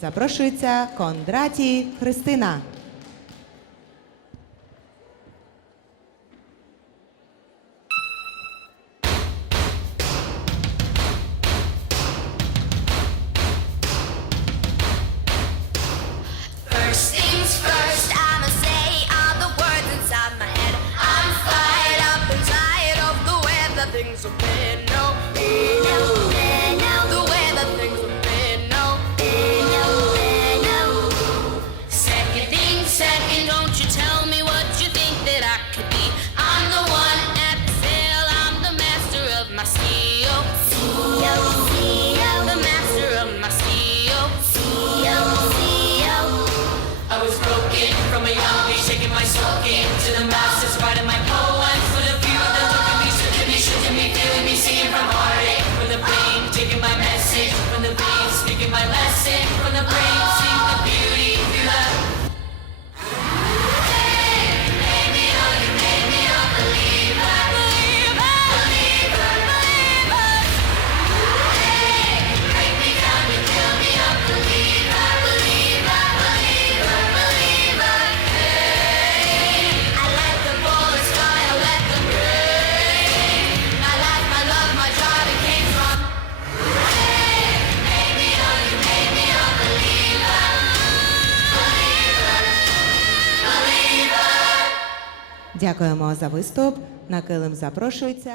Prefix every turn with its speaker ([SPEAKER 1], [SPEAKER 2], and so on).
[SPEAKER 1] Запрошується Кондраті Христина.
[SPEAKER 2] talking to the mouse that's right in my
[SPEAKER 1] Дякуємо за виступ. На килим запрошується.